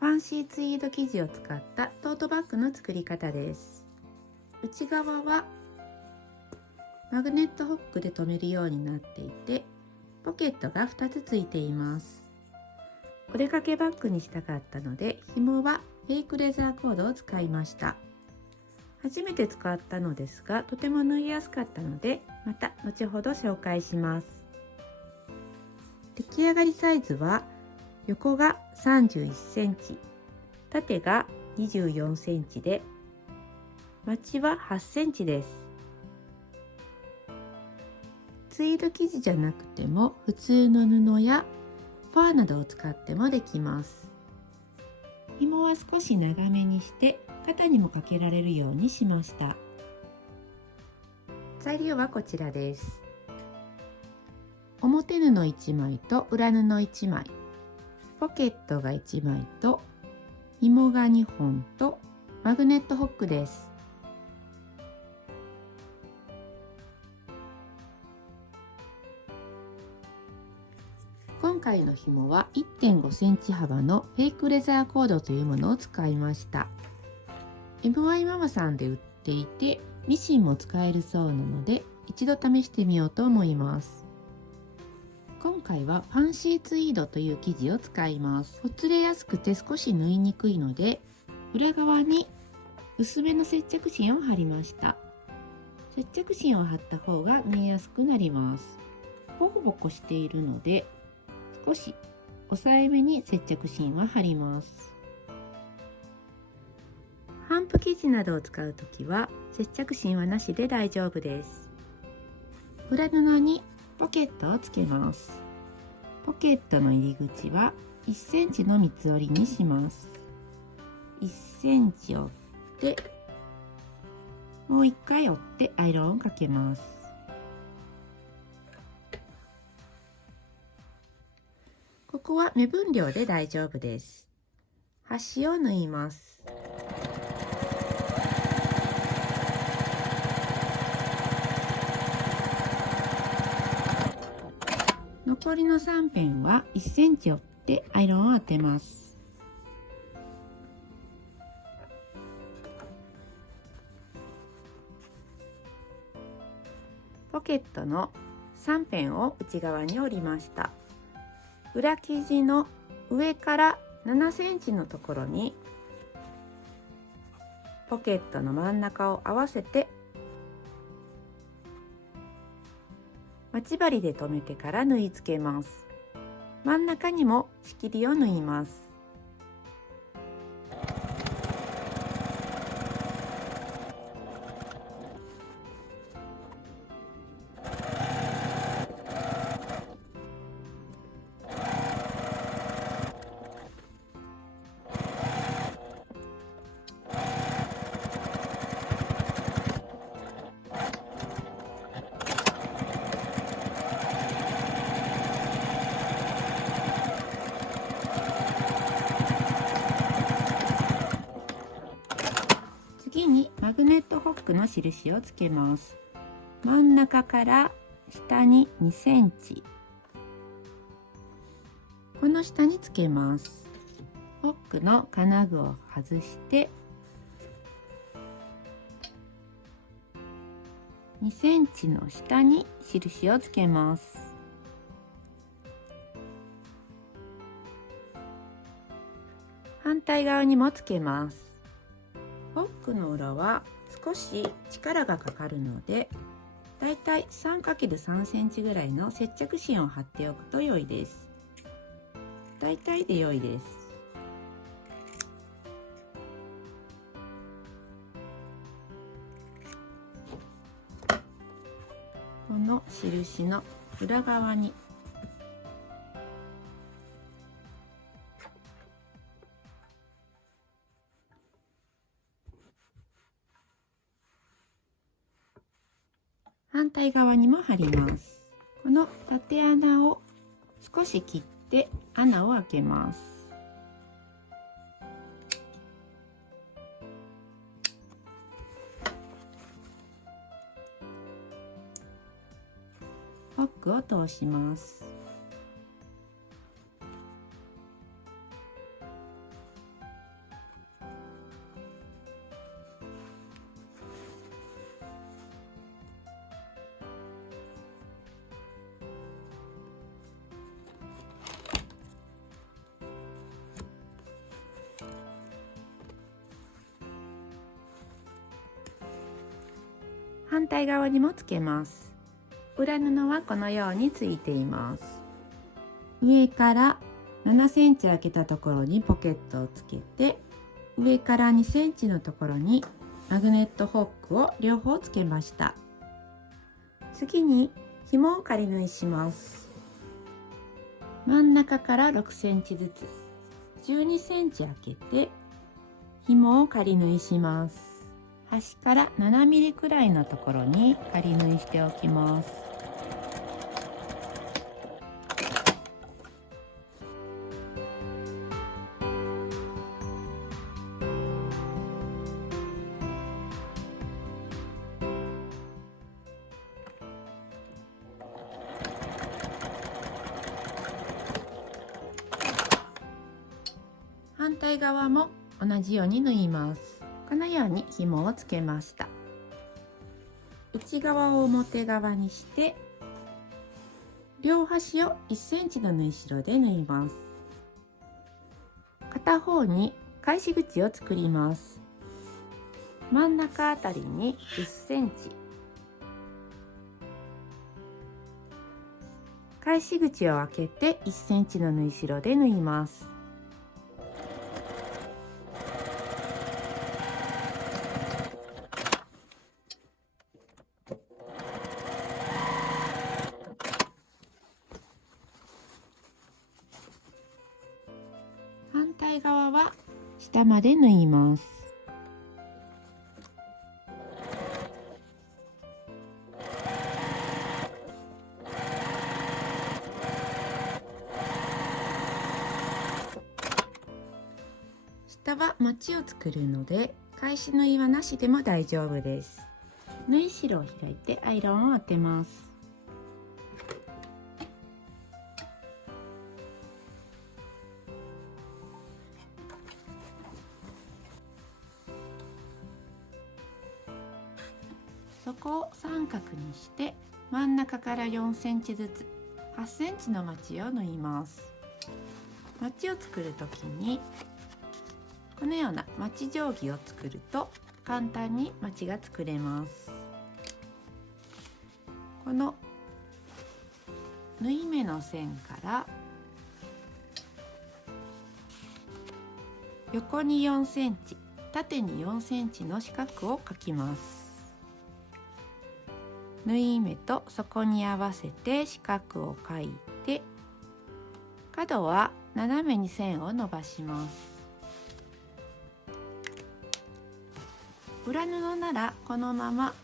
ファンシーツイード生地を使ったトートバッグの作り方です。内側はマグネットホックで留めるようになっていて、ポケットが2つついています。お出かけバッグにしたかったので、紐はフェイクレザーコードを使いました。初めて使ったのですが、とても縫いやすかったので、また後ほど紹介します。出来上がりサイズは横が31センチ、縦が24センチで、まちは8センチです。ツイード生地じゃなくても普通の布やファーなどを使ってもできます。紐は少し長めにして肩にもかけられるようにしました。材料はこちらです。表布1枚と裏布1枚、ポケットが1枚と紐が2本とマグネットホックです。今回の紐は 1.5 センチ幅のフェイクレザーコードというものを使いました。MY ママさんで売っていてミシンも使えるそうなので、一度試してみようと思います。今回はファンシーツイードという生地を使います。ほつれやすくて少し縫いにくいので、裏側に薄めの接着芯を貼りました。接着芯を貼った方が縫いやすくなります。ボコボコしているので、少し抑えめに接着芯は貼ります。帆布生地などを使うときは接着芯はなしで大丈夫です。裏布にポケットをつけます。ポケットの入り口は1センチの三つ折りにします。1センチ折ってもう1回折ってアイロンをかけます。ここは目分量で大丈夫です。端を縫います。残りの3辺は1センチ折ってアイロンを当てます。ポケットの3辺を内側に折りました。裏生地の上から7センチのところにポケットの真ん中を合わせて待ち針で留めてから縫い付けます。真ん中にも仕切りを縫います。次にマグネットホックの印をつけます。真ん中から下に2センチ、この下につけます。ホックの金具を外して2センチの下に印をつけます。反対側にもつけます。ホックの裏は少し力がかかるので、だいたい 3×3 センチぐらいの接着芯を貼っておくと良いです。だいたいで良いです。この印の裏側に反対側にも貼ります。この縦穴を少し切って穴を開けます。ホックを通します。反対側にもつけます。裏布はこのようについています。上から7センチ開けたところにポケットをつけて、上から2センチのところにマグネットホックを両方つけました。次に紐を仮縫いします。真ん中から6センチずつ12センチ開けて紐を仮縫いします。端から7ミリくらいのところに仮縫いしておきます。反対側も同じように縫います。このように紐をつけました。内側を表側にして両端を1センチの縫い代で縫います。片方に返し口を作ります。真ん中あたりに10センチ、返し口を開けて1センチの縫い代で縫います。反対側は下まで縫います。下はまちを作るので返し縫いはなしでも大丈夫です。縫い代を開いてアイロンを当てます。底を三角にして真ん中から4センチずつ8センチのまちを縫います。まちを作るときにこのようなまち定規を作ると簡単にまちが作れます。この縫い目の線から横に4センチ、縦に4センチの四角を描きます。縫い目と底に合わせて四角を描いて、角は斜めに線を伸ばします。裏布ならこのまま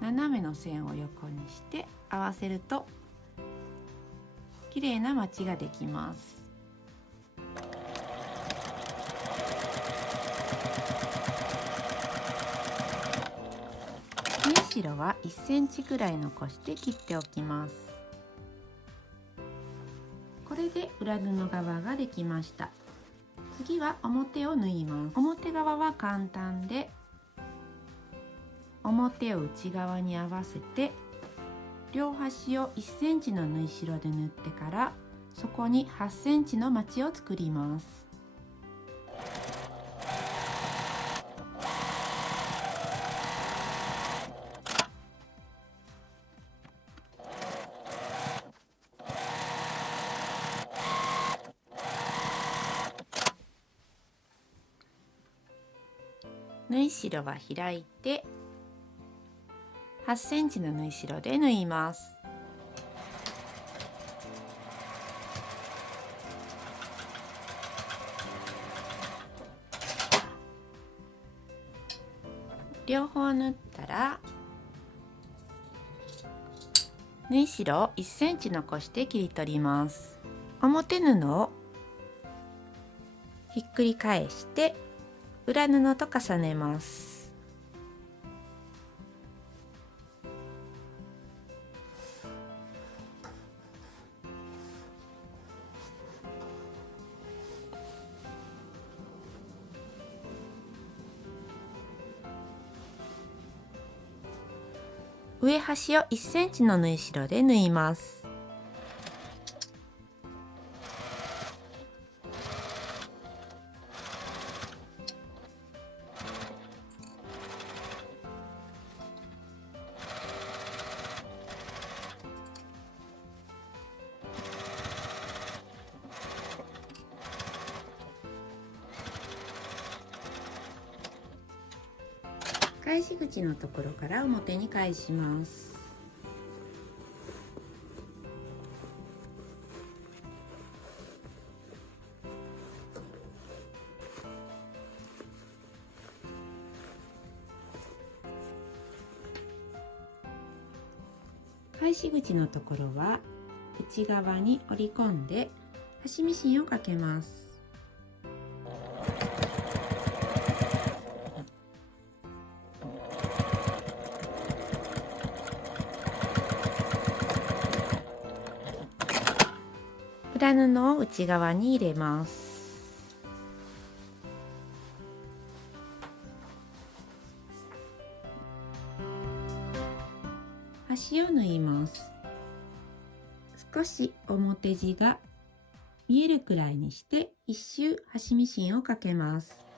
斜めの線を横にして合わせると綺麗なまちができます。縫い代は1センチくらい残して切っておきます。これで裏布側ができました。次は表を縫います。表側は簡単で、表を内側に合わせて両端を1センチの縫い代で縫ってから、そこに8センチのまちを作ります。縫い代は開いて8センチの縫い代で縫います。両方縫ったら縫い代を1センチ残して切り取ります。表布をひっくり返して裏布と重ねます。上端を1センチの縫い代で縫います。返し口のところから表に返します。返し口のところは内側に折り込んで端ミシンをかけます。裏布を内側に入れます。端を縫います。少し表地が見えるくらいにして一周端ミシンをかけます。